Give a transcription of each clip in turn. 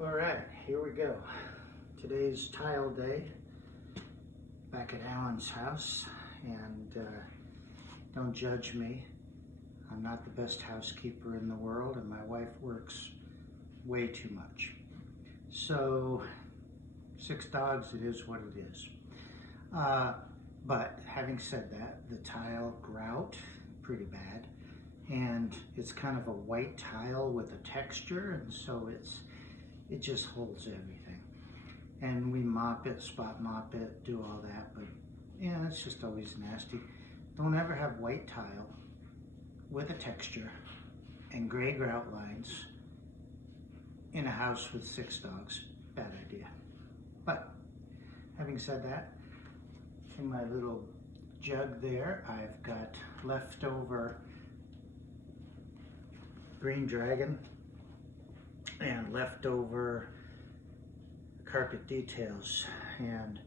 All right, here we go. Today's tile day back at Alan's house, and don't judge me. I'm not the best housekeeper in the world, and my wife works way too much. So 6 dogs, it is what it is. But having said that, the tile grout, pretty bad. And it's kind of a white tile with a texture, and so it just holds everything. And we mop it, spot mop it, do all that, but yeah, it's just always nasty. Don't ever have white tile with a texture and gray grout lines in a house with 6 dogs. Bad idea. But having said that, in my little jug there, I've got leftover Green Dragon and leftover carpet details, and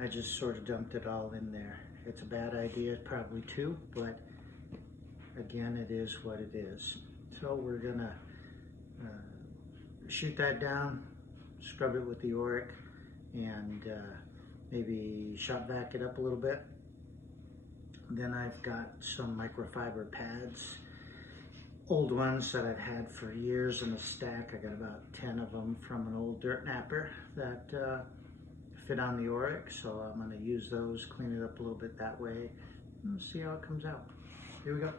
I just sort of dumped it all in there. It's a bad idea probably too, but again, it is what it is. So we're gonna shoot that down, scrub it with the Oreck, and maybe shop vac it up a little bit. Then I've got some microfiber pads, old ones that I've had for years in a stack. I got about 10 of them from an old dirt napper that fit on the Oreck, so I'm going to use those, clean it up a little bit that way, and see how it comes out. Here we go.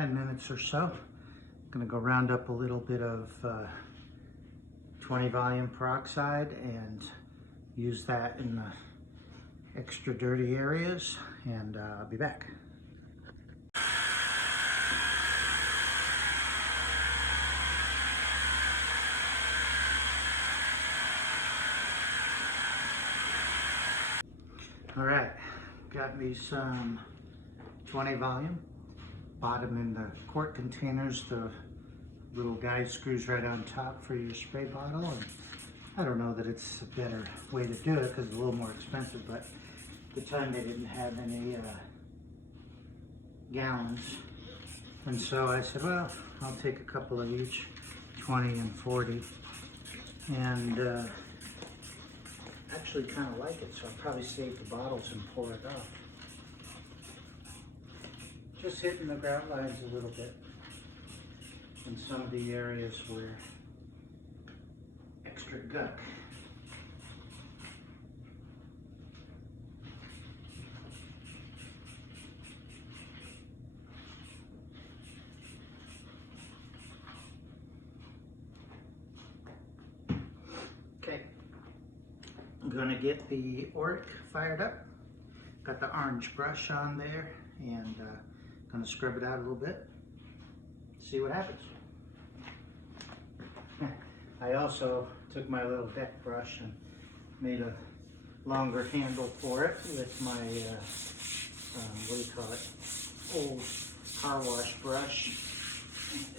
Minutes or so. I'm going to go round up a little bit of 20 volume peroxide and use that in the extra dirty areas, and I'll be back. All right, got me some 20 volume. Bought them in the quart containers. The little guy screws right on top for your spray bottle. And I don't know that it's a better way to do it because it's a little more expensive, but at the time they didn't have any gallons. And so I said, well, I'll take a couple of each, 20 and 40. And actually kind of like it, so I'll probably save the bottles and pour it off. Just hitting the grout lines a little bit in some of the areas where extra gunk. Okay, I'm gonna get the Oreck fired up. Got the orange brush on there, and going to scrub it out a little bit, see what happens. I also took my little deck brush and made a longer handle for it with my, what do you call it, old car wash brush,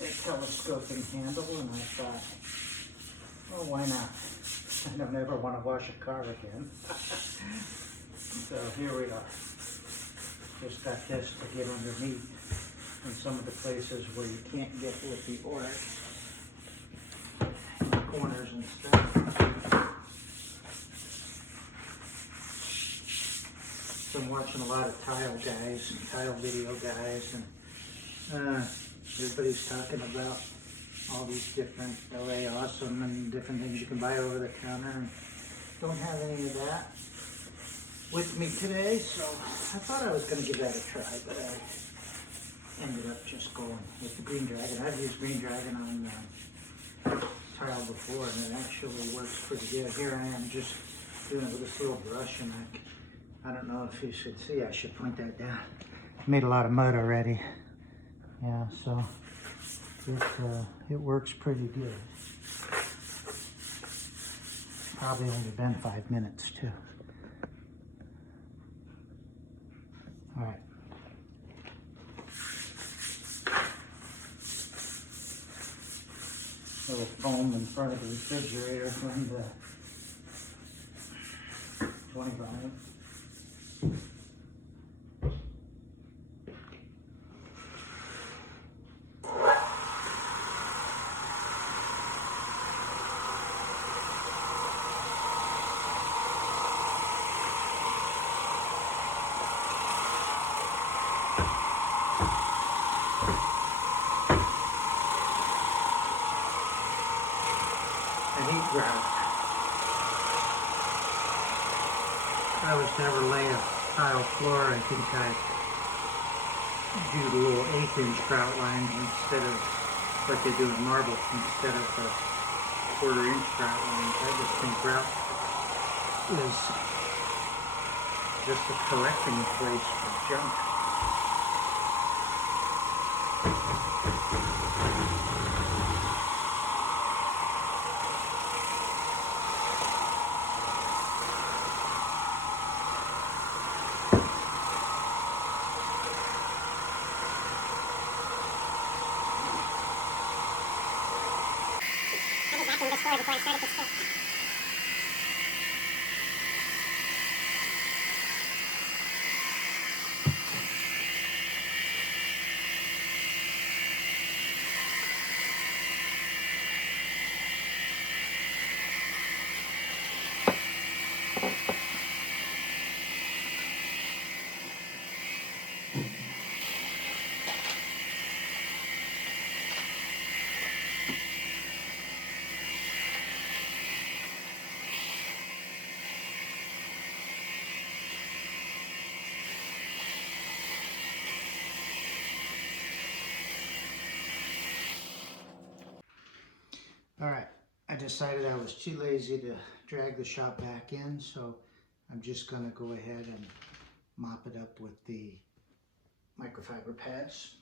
a telescoping handle, and I thought, well, why not? I don't ever want to wash a car again. So here we are. Just got this to get underneath in some of the places where you can't get with the Oreck, in the corners and stuff. So I'm watching a lot of tile guys and tile video guys, and everybody's talking about all these different LA Awesome and different things you can buy over the counter, and don't have any of that with me today, so I thought I was going to give that a try, but I ended up just going with the Green Dragon. I've used Green Dragon on tile before, and it actually works pretty good. Here I am just doing it with this little brush, and I don't know if you should see, I should point that down. Made a lot of mud already. Yeah, so it works pretty good. Probably only been 5 minutes too. All right, foam in front of the refrigerator from the 25. Grout. I was never lay a tile floor. I think I do the little 1/8-inch grout lines instead of what they do in marble, instead of the 1/4-inch grout lines. I just think grout is just a collecting place for junk. Before I started this trip. All right, I decided I was too lazy to drag the shop back in, so I'm just going to go ahead and mop it up with the microfiber pads.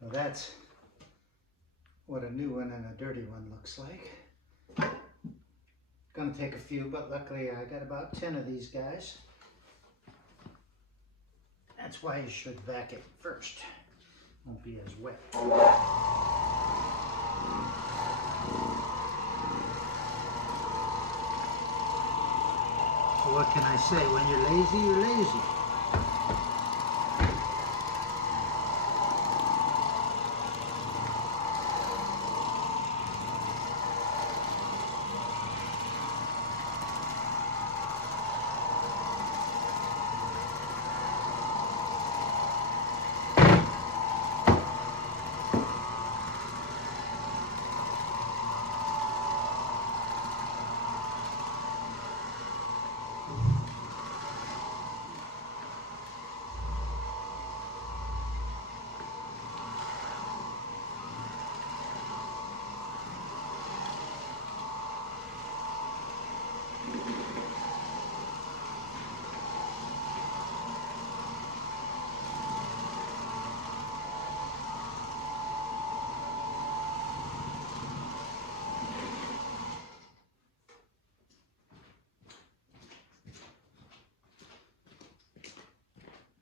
Well, that's what a new one and a dirty one looks like. Gonna take a few, but luckily I got about 10 of these guys. That's why you should vac it first. Won't be as wet. So what can I say? When you're lazy, you're lazy.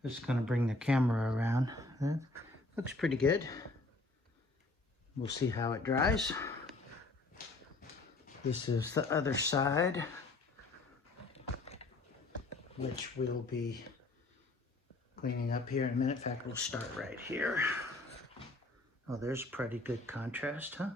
Just going to bring the camera around. That looks pretty good. We'll see how it dries. This is the other side, which we'll be cleaning up here in a minute. In fact, we'll start right here. Oh, there's pretty good contrast, huh?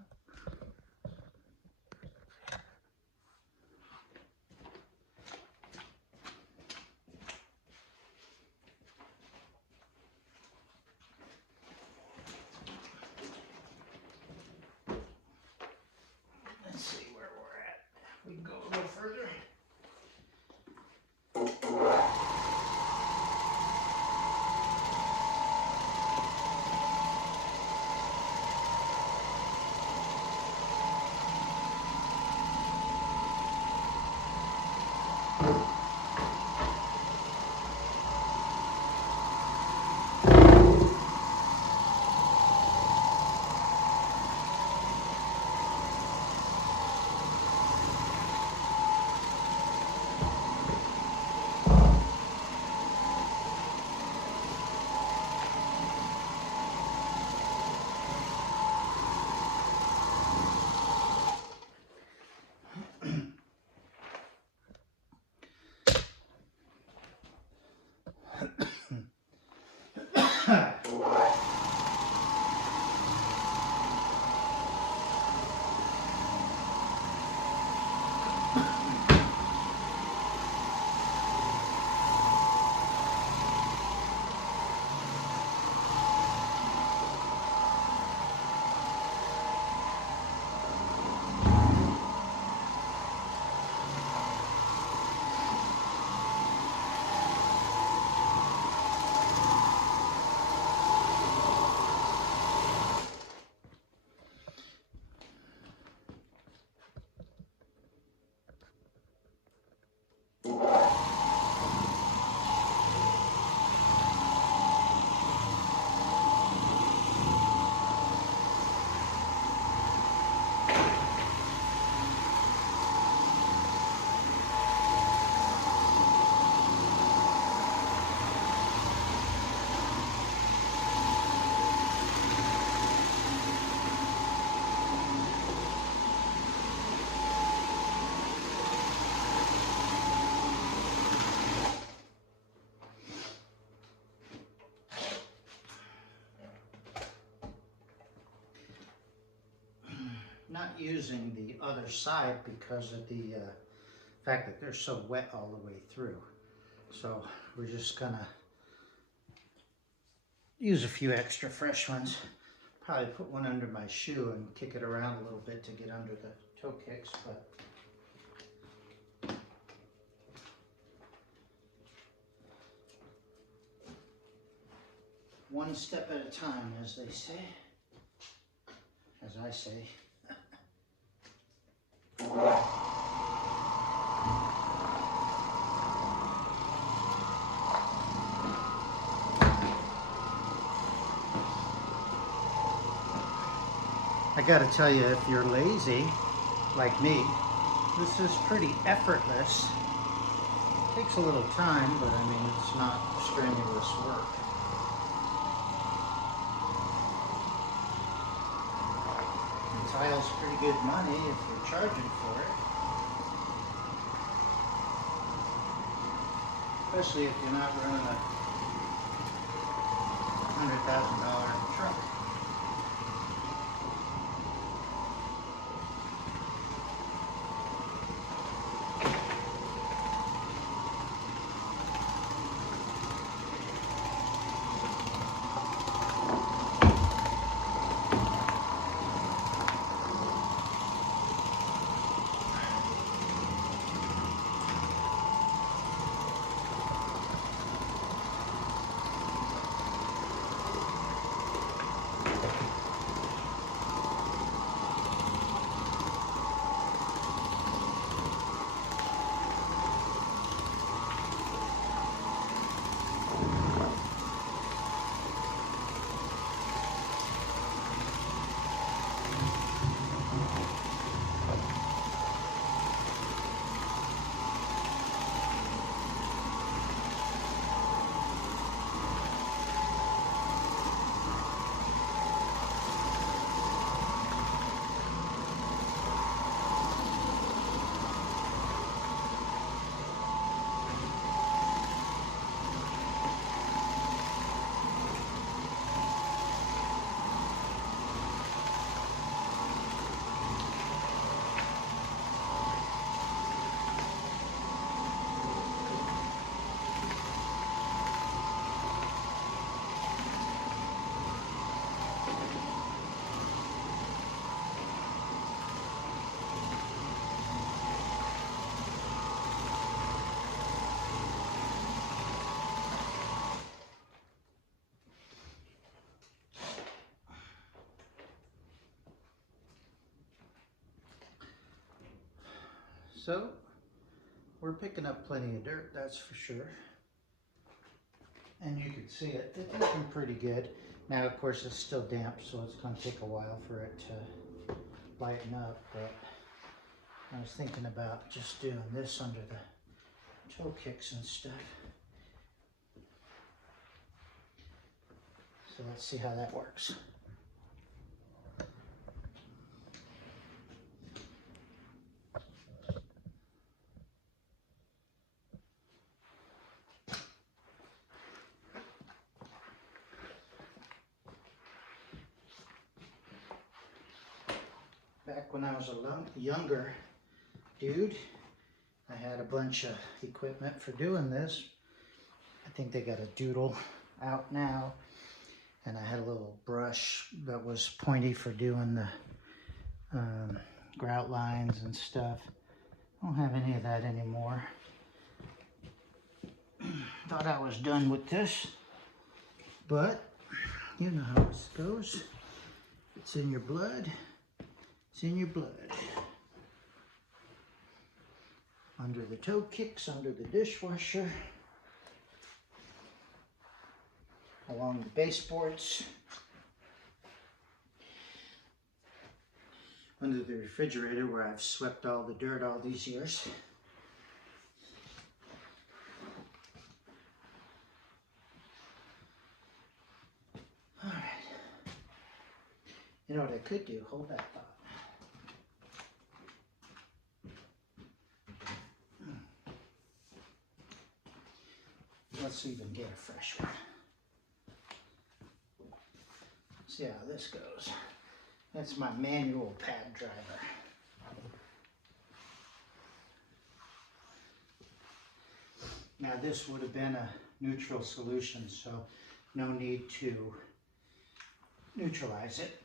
Let's see where we're at. We can go a little further. Not using the other side because of the fact that they're so wet all the way through. So we're just gonna use a few extra fresh ones. Probably put one under my shoe and kick it around a little bit to get under the toe kicks, but one step at a time, as they say, as I say. I gotta tell you, if you're lazy, like me, this is pretty effortless. It takes a little time, but I mean, it's not strenuous work. And tile's pretty good money if you're charging for it. Especially if you're not running a $100,000 truck. So we're picking up plenty of dirt, that's for sure. And you can see it, it's looking pretty good. Now of course it's still damp, so it's going to take a while for it to lighten up, but I was thinking about just doing this under the toe kicks and stuff. So let's see how that works. Back when I was a younger dude, I had a bunch of equipment for doing this. I think they got a doodle out now, and I had a little brush that was pointy for doing the grout lines and stuff. I don't have any of that anymore. Thought I was done with this, but you know how this goes. It's in your blood. It's in your blood. Under the toe kicks, under the dishwasher, along the baseboards, under the refrigerator where I've swept all the dirt all these years. All right. You know what I could do? Hold that thought. Let's even get a fresh one. See how this goes. That's my manual pad driver. Now this would have been a neutral solution, so no need to neutralize it.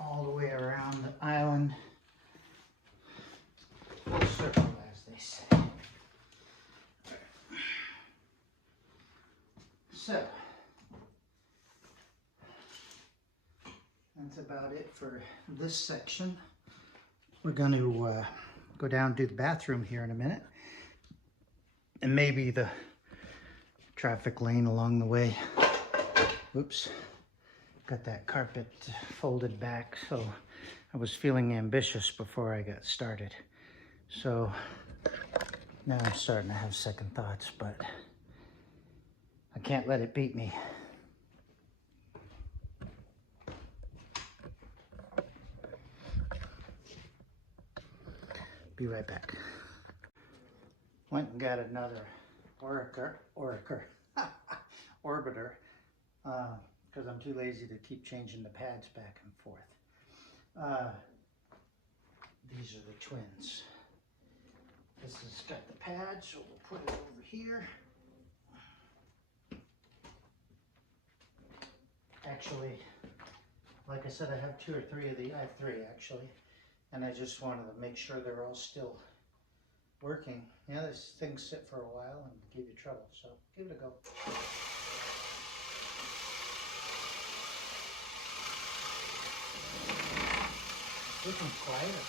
All the way around the island, full circle as they say. So, that's about it for this section. We're going to go down and do the bathroom here in a minute, and maybe the traffic lane along the way. Oops. Got that carpet folded back, so I was feeling ambitious before I got started. So now I'm starting to have second thoughts, but I can't let it beat me. Be right back. Went and got another Oreck Orbiter. Because I'm too lazy to keep changing the pads back and forth. These are the twins. This has got the pad, so we'll put it over here. Actually, like I said, I have 2 or 3 of the, I have 3 actually, and I just wanted to make sure they're all still working. Yeah, this things sit for a while and give you trouble, so give it a go. This one's quieter.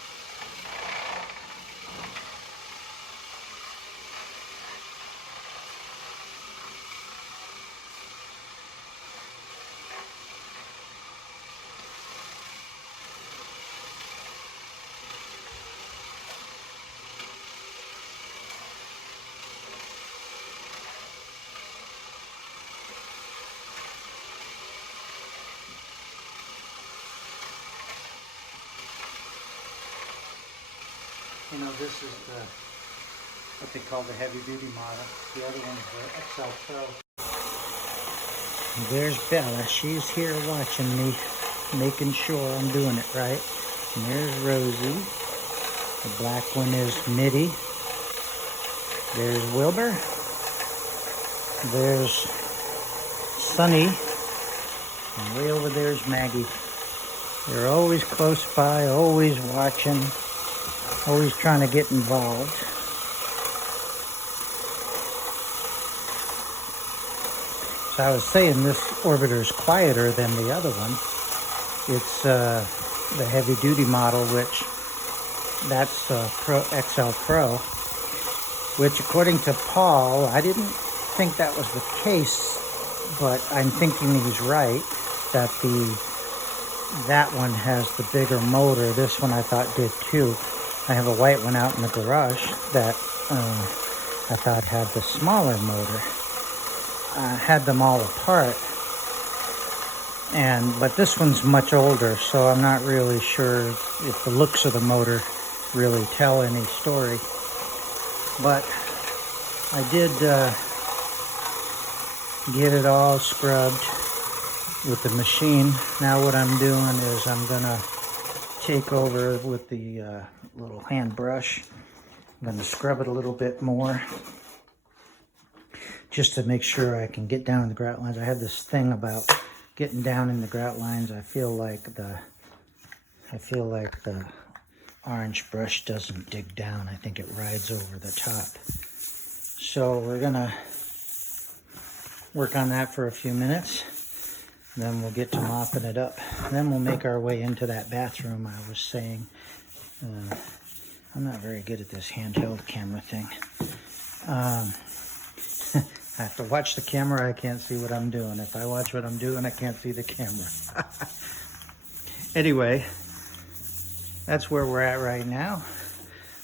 You know, this is what they call the heavy duty model. The other one is the XL Pro. There's Bella. She's here watching me, making sure I'm doing it right. And there's Rosie. The black one is Mitty. There's Wilbur. There's Sunny. And way over there's Maggie. They're always close by, always watching, always trying to get involved. So I was saying this orbiter is quieter than the other one. It's the heavy duty model, which that's Pro XL Pro, which according to Paul, I didn't think that was the case, but I'm thinking he's right, that that one has the bigger motor. This one I thought did too. I have a white one out in the garage that I thought had the smaller motor. I had them all apart, but this one's much older, so I'm not really sure if the looks of the motor really tell any story. But I did get it all scrubbed with the machine. Now what I'm doing is I'm gonna take over with the little hand brush. I'm gonna scrub it a little bit more, just to make sure I can get down in the grout lines. I have this thing about getting down in the grout lines. I feel like the orange brush doesn't dig down. I think it rides over the top. So we're gonna work on that for a few minutes. Then we'll get to mopping it up. Then we'll make our way into that bathroom I was saying. I'm not very good at this handheld camera thing. I have to watch the camera, I can't see what I'm doing. If I watch what I'm doing, I can't see the camera. Anyway, that's where we're at right now.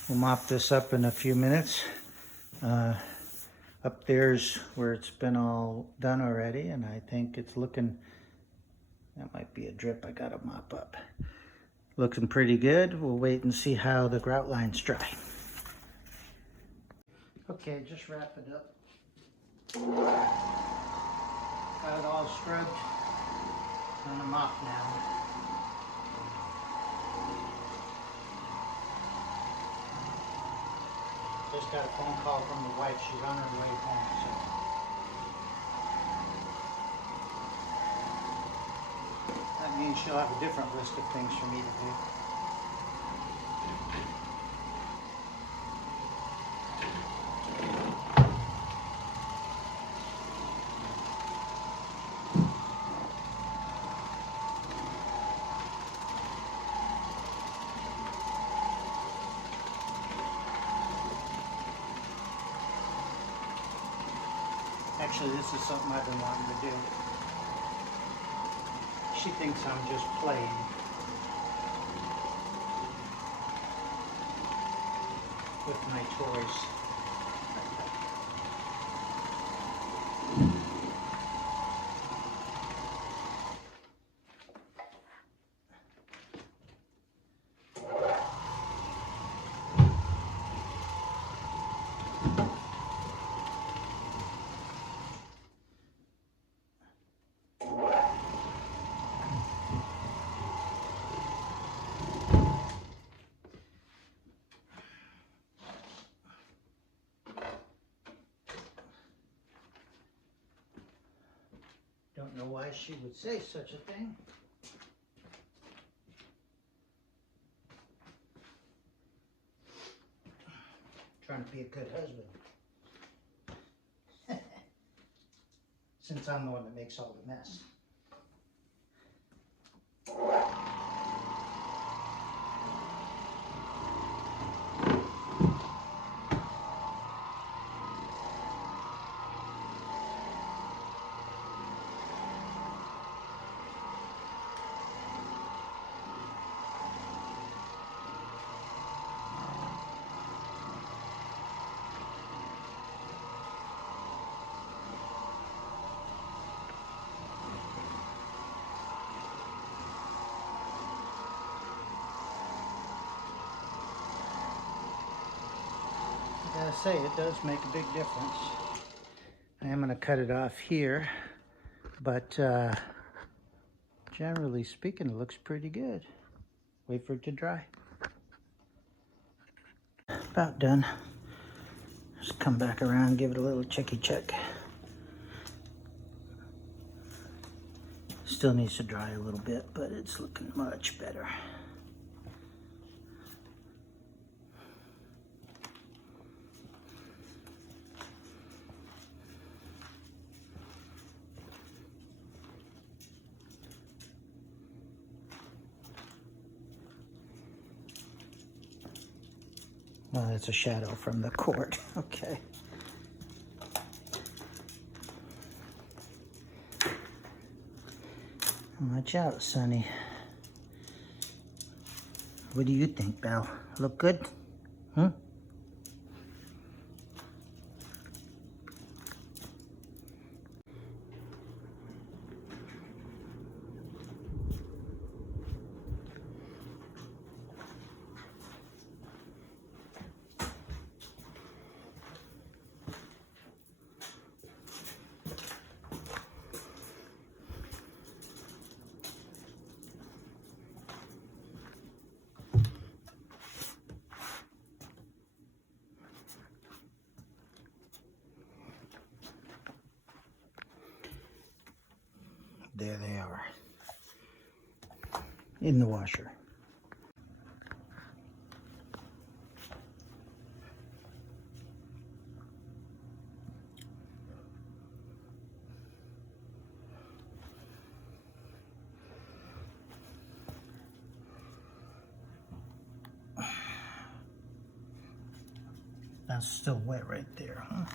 We'll mop this up in a few minutes. Up there's where it's been all done already, and I think it's looking, that might be a drip I gotta mop up. Looking pretty good. We'll wait and see how the grout lines dry. Okay, just wrap it up. Got it all scrubbed. On the mop now. Just got a phone call from the wife. She's on her way home. So that means she'll have a different list of things for me to do. Actually, this is something I've been wanting to do. She thinks I'm just playing. With my toys. Don't know why she would say such a thing. Trying to be a good husband. Since I'm the one that makes all the mess. I gotta say, it does make a big difference. I am gonna cut it off here, but generally speaking, it looks pretty good. Wait for it to dry. About done. Just come back around, give it a little checky check. Still needs to dry a little bit, but it's looking much better. Oh, that's a shadow from the cord. Okay. Watch out, Sonny. What do you think, Belle? Look good? Hmm? There they are, in the washer. That's still wet right there, huh?